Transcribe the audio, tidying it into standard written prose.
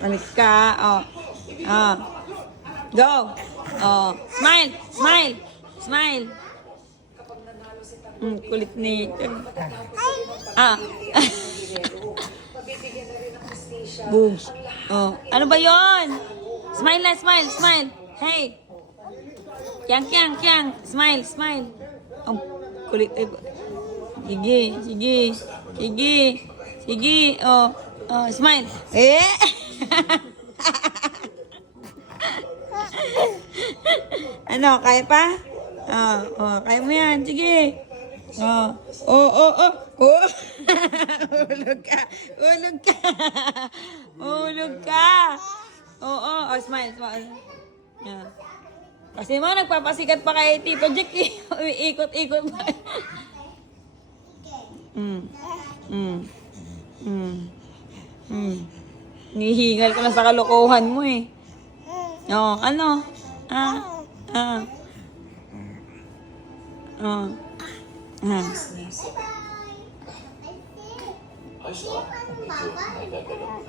Balik ka. Oh. Oh. Go. Oh. Smile. Smile. Smile. Kulit ni. Ah. Boobs. Oh. Ano ba yon? Smile na, smile, smile. Hey. Kyang, kyang, kyang. Smile, smile. Oh, kulit. Sige, sige. Sige. Sige. Oh. Oh, smile. Eh. Ano, kaya pa? Oh, oh, kaya mo yan. Sige. Oh, oh, oh, oh. Oh. Ulog ka. Ulog ka. Ulog ka. Oo, oh, oh, smile, smile. Yeah. Kasi mo, nagpapasikat pa kay Tipo Jack eh. Ikot-ikot pa. Nihingal ko na sa kalokohan mo eh. Oo, ano? Ah, ah. Oh. Ah. Ayos ba? Medyo nagagalaw.